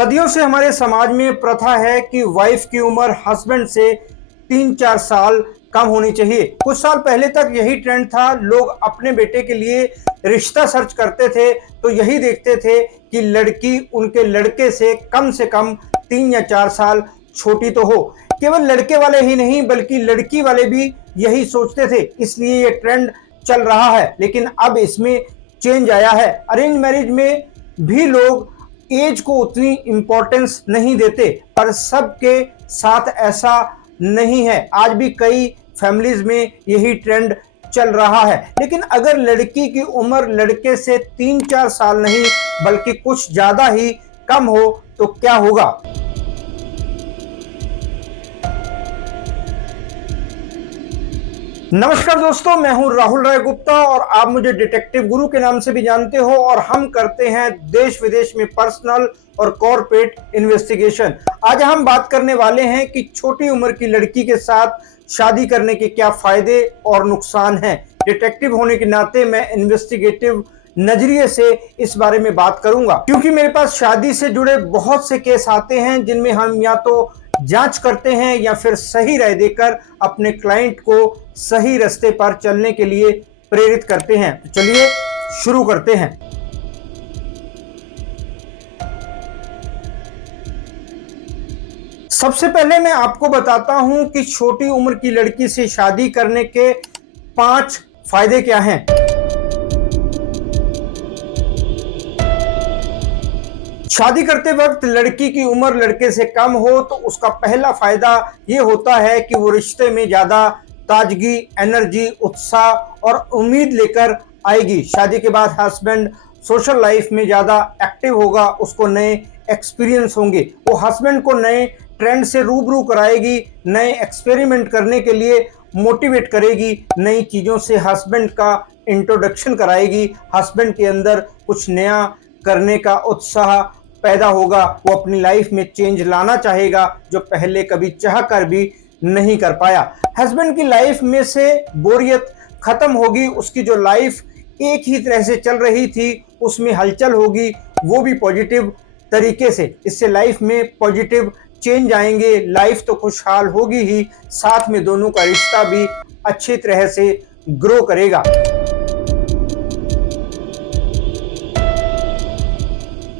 सदियों से हमारे समाज में प्रथा है कि वाइफ की उम्र हस्बैंड से 3-4 साल कम होनी चाहिए। कुछ साल पहले तक यही ट्रेंड था। लोग अपने बेटे के लिए रिश्ता सर्च करते थे तो यही देखते थे कि लड़की उनके लड़के से कम 3 या 4 साल छोटी तो हो। केवल लड़के वाले ही नहीं बल्कि लड़की वाले भी यही सोचते थे, इसलिए ये ट्रेंड चल रहा है। लेकिन अब इसमें चेंज आया है। अरेंज मैरिज में भी लोग एज को उतनी इंपॉर्टेंस नहीं देते, पर सबके साथ ऐसा नहीं है। आज भी कई फैमिलीज में यही ट्रेंड चल रहा है। लेकिन अगर लड़की की उम्र लड़के से 3-4 साल नहीं बल्कि कुछ ज्यादा ही कम हो तो क्या होगा? नमस्कार दोस्तों, मैं हूं राहुल राय गुप्ता और आप मुझे डिटेक्टिव गुरु के नाम से भी जानते हो। और हम करते हैं देश विदेश में पर्सनल और कॉर्पोरेट इन्वेस्टिगेशन। आज हम बात करने वाले हैं कि छोटी उम्र की लड़की के साथ शादी करने के क्या फायदे और नुकसान हैं। डिटेक्टिव होने के नाते मैं इन्वेस्टिगेटिव नजरिए से इस बारे में बात करूंगा, क्योंकि मेरे पास शादी से जुड़े बहुत से केस आते हैं जिनमें हम या तो जांच करते हैं या फिर सही राय देकर अपने क्लाइंट को सही रास्ते पर चलने के लिए प्रेरित करते हैं। तो चलिए शुरू करते हैं। सबसे पहले मैं आपको बताता हूं कि छोटी उम्र की लड़की से शादी करने के 5 फायदे क्या हैं। शादी करते वक्त लड़की की उम्र लड़के से कम हो तो उसका पहला फायदा यह होता है कि वो रिश्ते में ज्यादा ताजगी, एनर्जी, उत्साह और उम्मीद लेकर आएगी। शादी के बाद हस्बैंड सोशल लाइफ में ज्यादा एक्टिव होगा, उसको नए एक्सपीरियंस होंगे। वो हस्बैंड को नए ट्रेंड से रूबरू कराएगी, नए एक्सपेरिमेंट करने के लिए मोटिवेट करेगी, नई चीजों से हस्बैंड का इंट्रोडक्शन कराएगी। हस्बैंड के अंदर कुछ नया करने का उत्साह पैदा होगा। वो अपनी लाइफ में चेंज लाना चाहेगा जो पहले कभी चाह कर भी नहीं कर पाया। हस्बैंड की लाइफ में से बोरियत खत्म होगी। उसकी जो लाइफ एक ही तरह से चल रही थी उसमें हलचल होगी, वो भी पॉजिटिव तरीके से। इससे लाइफ में पॉजिटिव चेंज आएंगे। लाइफ तो खुशहाल होगी ही, साथ में दोनों का रिश्ता भी अच्छी तरह से ग्रो करेगा।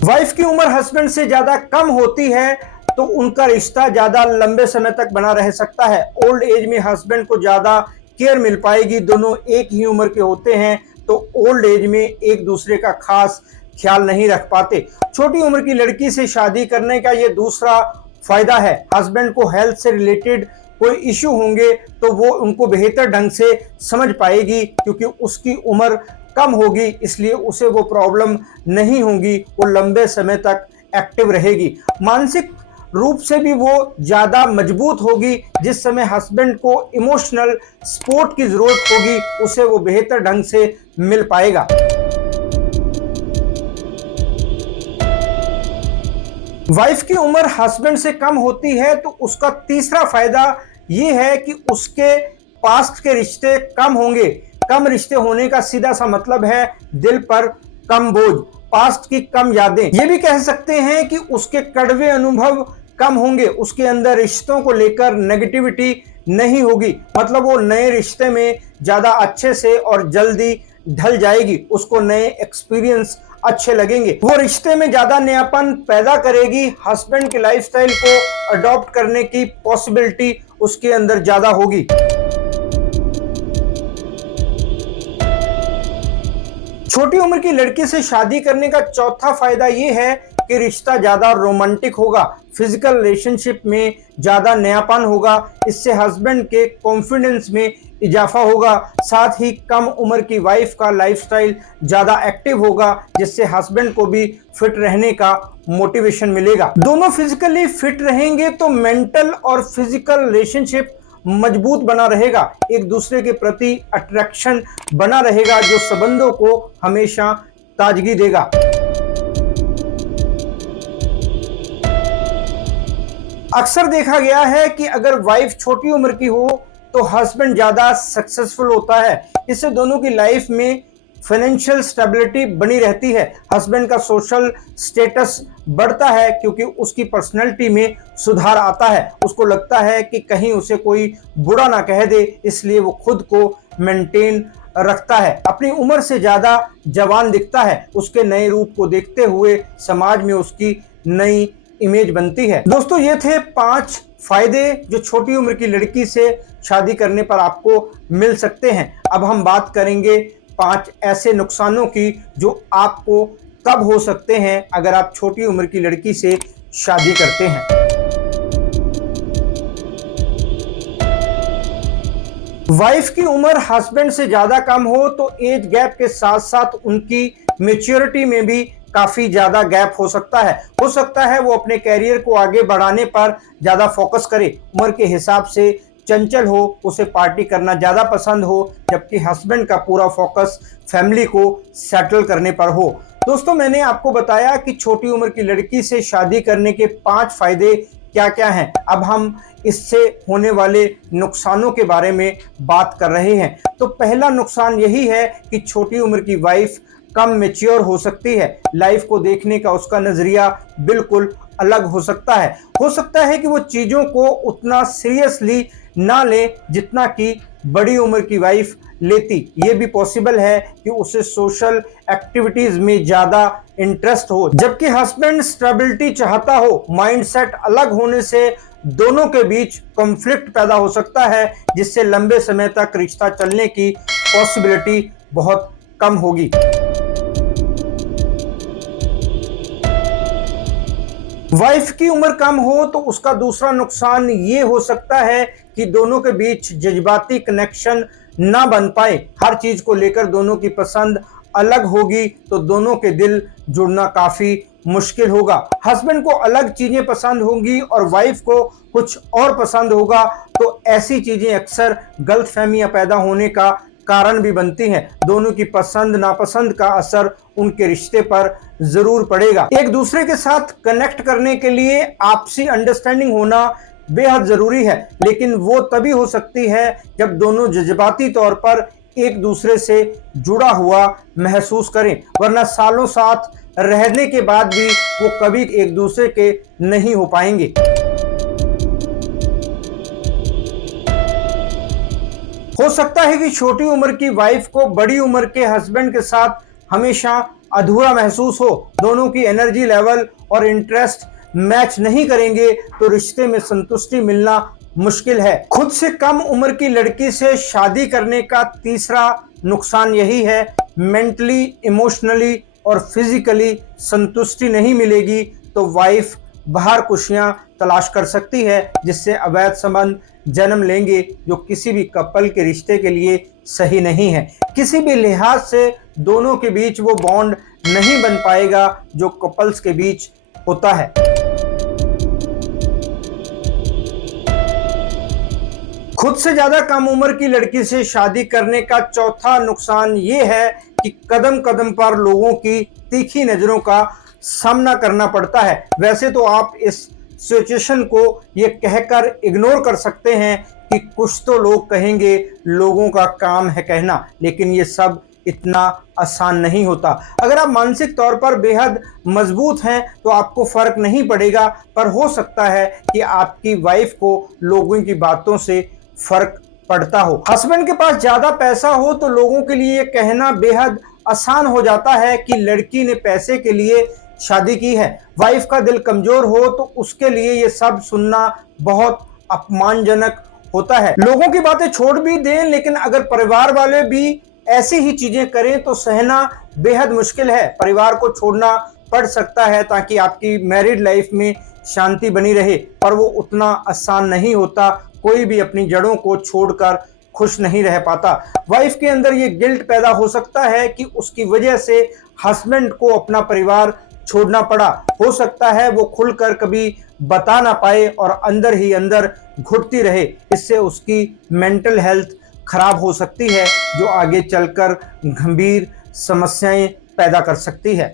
वाइफ की उम्र हस्बैंड से ज्यादा कम होती है तो उनका रिश्ता ज्यादा लंबे समय तक बना रह सकता है। ओल्ड एज में हस्बैंड को ज्यादा केयर मिल पाएगी। दोनों एक ही उम्र के होते हैं तो ओल्ड एज में एक दूसरे का खास ख्याल नहीं रख पाते। छोटी उम्र की लड़की से शादी करने का ये दूसरा फायदा है। हस्बैंड को हेल्थ से रिलेटेड कोई इश्यू होंगे तो वो उनको बेहतर ढंग से समझ पाएगी, क्योंकि उसकी उम्र कम होगी, इसलिए उसे वो प्रॉब्लम नहीं होगी। वो लंबे समय तक एक्टिव रहेगी। मानसिक रूप से भी वो ज्यादा मजबूत होगी। जिस समय हस्बैंड को इमोशनल सपोर्ट की जरूरत होगी उसे वो बेहतर ढंग से मिल पाएगा। वाइफ की उम्र हस्बैंड से कम होती है तो उसका तीसरा फायदा ये है कि उसके पास्ट के रिश्ते कम होंगे। कम रिश्ते होने का सीधा सा मतलब है दिल पर कम बोझ, पास्ट की कम यादें। ये भी कह सकते हैं कि उसके कड़वे अनुभव कम होंगे। उसके अंदर रिश्तों को लेकर नेगेटिविटी नहीं होगी, मतलब वो नए रिश्ते में ज्यादा अच्छे से और जल्दी ढल जाएगी। उसको नए एक्सपीरियंस अच्छे लगेंगे। वो रिश्ते में ज्यादा नयापन पैदा करेगी। हस्बैंड के लाइफस्टाइल को अडॉप्ट करने की पॉसिबिलिटी उसके अंदर ज्यादा होगी। छोटी उम्र की लड़की से शादी करने का चौथा फायदा यह है कि रिश्ता ज्यादा रोमांटिक होगा। फिजिकल रिलेशनशिप में ज्यादा नयापन होगा। इससे हस्बैंड के कॉन्फिडेंस में इजाफा होगा। साथ ही कम उम्र की वाइफ का लाइफस्टाइल ज्यादा एक्टिव होगा, जिससे हस्बैंड को भी फिट रहने का मोटिवेशन मिलेगा। दोनों फिजिकली फिट रहेंगे तो मेंटल और फिजिकल रिलेशनशिप मजबूत बना रहेगा। एक दूसरे के प्रति अट्रैक्शन बना रहेगा जो संबंधों को हमेशा ताजगी देगा। अक्सर देखा गया है कि अगर वाइफ छोटी उम्र की हो तो हस्बैंड ज्यादा सक्सेसफुल होता है। इससे दोनों की लाइफ में फाइनेंशियल स्टेबिलिटी बनी रहती है। हस्बैंड का सोशल स्टेटस बढ़ता है क्योंकि उसकी पर्सनैलिटी में सुधार आता है। उसको लगता है कि कहीं उसे कोई बुरा ना कह दे, इसलिए वो खुद को मेंटेन रखता है। अपनी उम्र से ज्यादा जवान दिखता है। उसके नए रूप को देखते हुए समाज में उसकी नई इमेज बनती है। दोस्तों, ये थे 5 फायदे जो छोटी उम्र की लड़की से शादी करने पर आपको मिल सकते हैं। अब हम बात करेंगे 5 ऐसे नुकसानों की जो आपको कब हो सकते हैं अगर आप छोटी उम्र की लड़की से शादी करते हैं। वाइफ की उम्र हस्बैंड से ज्यादा कम हो तो एज गैप के साथ साथ उनकी मेच्योरिटी में भी काफी ज्यादा गैप हो सकता है। हो सकता है वो अपने कैरियर को आगे बढ़ाने पर ज्यादा फोकस करे, उम्र के हिसाब से चंचल हो, उसे पार्टी करना ज्यादा पसंद हो, जबकि हस्बैंड का पूरा फोकस फैमिली को सेटल करने पर हो। दोस्तों, मैंने आपको बताया कि छोटी उम्र की लड़की से शादी करने के 5 फायदे क्या क्या हैं। अब हम इससे होने वाले नुकसानों के बारे में बात कर रहे हैं। तो पहला नुकसान यही है कि छोटी उम्र की वाइफ कम मैच्योर हो सकती है। लाइफ को देखने का उसका नजरिया बिल्कुल अलग हो सकता है। हो सकता है कि वो चीजों को उतना सीरियसली ना ले जितना कि बड़ी उम्र की वाइफ लेती। ये भी पॉसिबल है कि उसे सोशल एक्टिविटीज में ज्यादा इंटरेस्ट हो, जबकि हस्बैंड स्टेबिलिटी चाहता हो। माइंडसेट अलग होने से दोनों के बीच कॉन्फ्लिक्ट पैदा हो सकता है, जिससे लंबे समय तक रिश्ता चलने की पॉसिबिलिटी बहुत कम होगी। वाइफ की उम्र कम हो तो उसका दूसरा नुकसान ये हो सकता है कि दोनों के बीच जज्बाती कनेक्शन ना बन पाए। हर चीज को लेकर दोनों की पसंद अलग होगी तो दोनों के दिल जुड़ना काफी मुश्किल होगा। हस्बैंड को अलग चीजें पसंद होंगी और वाइफ को कुछ और पसंद होगा, तो ऐसी चीजें अक्सर गलतफहमियां पैदा होने का कारण भी बनती हैं। दोनों की पसंद नापसंद का असर उनके रिश्ते पर जरूर पड़ेगा। एक दूसरे के साथ कनेक्ट करने के लिए आपसी अंडरस्टैंडिंग होना बेहद जरूरी है, लेकिन वो तभी हो सकती है जब दोनों जज्बाती तौर पर एक दूसरे से जुड़ा हुआ महसूस करें, वरना सालों साथ रहने के बाद भी वो कभी एक दूसरे के नहीं हो पाएंगे। हो सकता है कि छोटी उम्र की वाइफ को बड़ी उम्र के हस्बैंड के साथ हमेशा अधूरा महसूस हो। दोनों की एनर्जी लेवल और इंटरेस्ट मैच नहीं करेंगे तो रिश्ते में संतुष्टि मिलना मुश्किल है। खुद से कम उम्र की लड़की से शादी करने का तीसरा नुकसान यही है, मेंटली, इमोशनली और फिजिकली संतुष्टि नहीं मिलेगी तो वाइफ बाहर खुशियां तलाश कर सकती है, जिससे अवैध संबंध जन्म लेंगे जो किसी भी कपल के रिश्ते के लिए सही नहीं है। किसी भी लिहाज से दोनों के बीच वो बॉन्ड नहीं बन पाएगा जो कपल्स के बीच होता है। खुद से ज्यादा कम उम्र की लड़की से शादी करने का चौथा नुकसान ये है कि कदम कदम पर लोगों की तीखी नजरों का सामना करना पड़ता है। वैसे तो आप इस सिचुएशन को ये कहकर इग्नोर कर सकते हैं कि कुछ तो लोग कहेंगे, लोगों का काम है कहना, लेकिन ये सब इतना आसान नहीं होता। अगर आप मानसिक तौर पर बेहद मजबूत हैं तो आपको फर्क नहीं पड़ेगा, पर हो सकता है कि आपकी वाइफ को लोगों की बातों से फर्क पड़ता हो। हस्बैंड के पास ज्यादा पैसा हो तो लोगों के लिए कहना बेहद आसान हो जाता है कि लड़की ने पैसे के लिए शादी की है। वाइफ का दिल कमजोर हो तो उसके लिए ये सब सुनना बहुत अपमानजनक होता है। लोगों की बातें छोड़ भी दें, लेकिन अगर परिवार वाले भी ऐसी ही चीजें करें तो सहना बेहद मुश्किल है। परिवार को छोड़ना पड़ सकता है ताकि आपकी मैरिड लाइफ में शांति बनी रहे, पर वो उतना आसान नहीं होता। कोई भी अपनी जड़ों को छोड़कर खुश नहीं रह पाता। वाइफ के अंदर ये गिल्ट पैदा हो सकता है कि उसकी वजह से हस्बैंड को अपना परिवार छोड़ना पड़ा। हो सकता है वो खुलकर कभी बता ना पाए और अंदर ही अंदर घुटती रहे। इससे उसकी मेंटल हेल्थ खराब हो सकती है, जो आगे चलकर गंभीर समस्याएं पैदा कर सकती है।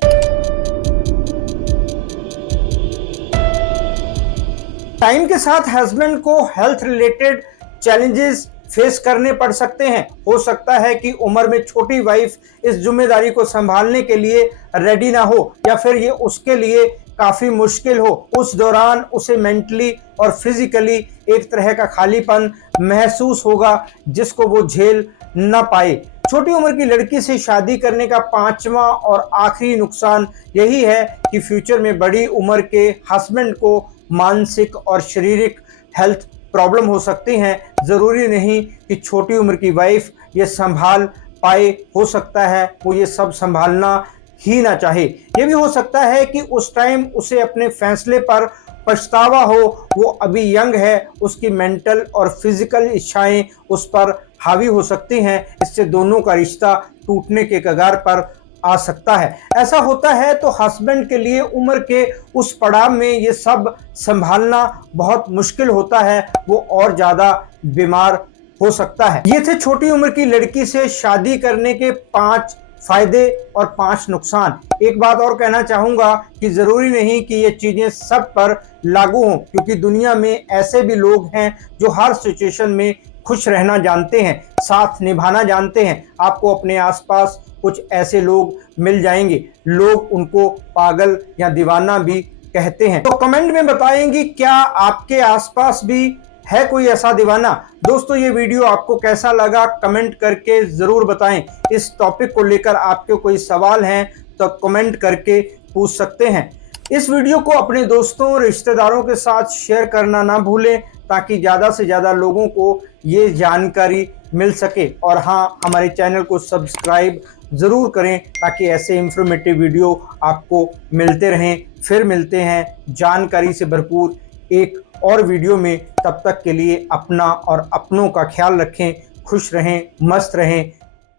टाइम के साथ हस्बैंड को हेल्थ रिलेटेड चैलेंजेस फेस करने पड़ सकते हैं। हो सकता है कि उम्र में छोटी वाइफ इस जिम्मेदारी को संभालने के लिए रेडी ना हो या फिर ये उसके लिए काफी मुश्किल हो। उस दौरान उसे मेंटली और फिजिकली एक तरह का खालीपन महसूस होगा जिसको वो झेल न पाए। छोटी उम्र की लड़की से शादी करने का पांचवा और आखिरी नुकसान यही है कि फ्यूचर में बड़ी उम्र के हस्बैंड को मानसिक और शारीरिक हेल्थ प्रॉब्लम हो सकती हैं। जरूरी नहीं कि छोटी उम्र की वाइफ ये संभाल पाए, हो सकता है वो ये सब संभालना ही ना चाहे। ये भी हो सकता है कि उस टाइम उसे अपने फैसले पर पछतावा हो। वो अभी यंग है, उसकी मेंटल और फिजिकल इच्छाएं उस पर हावी हो सकती हैं। इससे दोनों का रिश्ता टूटने के कगार पर आ सकता है। ऐसा होता है तो हस्बैंड के लिए उम्र के उस पड़ाव में ये सब संभालना बहुत मुश्किल होता है, वो और ज्यादा बीमार हो सकता है। ये थे छोटी उम्र की लड़की से शादी करने के 5 फायदे और 5 नुकसान। एक बात और कहना चाहूंगा कि जरूरी नहीं कि ये चीजें सब पर लागू हों, क्योंकि दुनिया में ऐसे भी लोग हैं जो हर सिचुएशन में खुश रहना जानते हैं, साथ निभाना जानते हैं। आपको अपने आसपास कुछ ऐसे लोग मिल जाएंगे, लोग उनको पागल या दीवाना भी कहते हैं। तो कमेंट में बताएंगे क्या आपके आसपास भी है कोई ऐसा दीवाना। दोस्तों ये वीडियो आपको कैसा लगा कमेंट करके जरूर बताएं। इस टॉपिक को लेकर आपके कोई सवाल हैं तो कमेंट करके पूछ सकते हैं। इस वीडियो को अपने दोस्तों रिश्तेदारों के साथ शेयर करना ना भूलें ताकि ज़्यादा से ज़्यादा लोगों को ये जानकारी मिल सके। और हाँ, हमारे चैनल को सब्सक्राइब ज़रूर करें ताकि ऐसे इंफॉर्मेटिव वीडियो आपको मिलते रहें। फिर मिलते हैं जानकारी से भरपूर एक और वीडियो में। तब तक के लिए अपना और अपनों का ख्याल रखें, खुश रहें, मस्त रहें।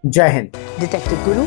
जय हिंद। डिटेक्टिव गुरु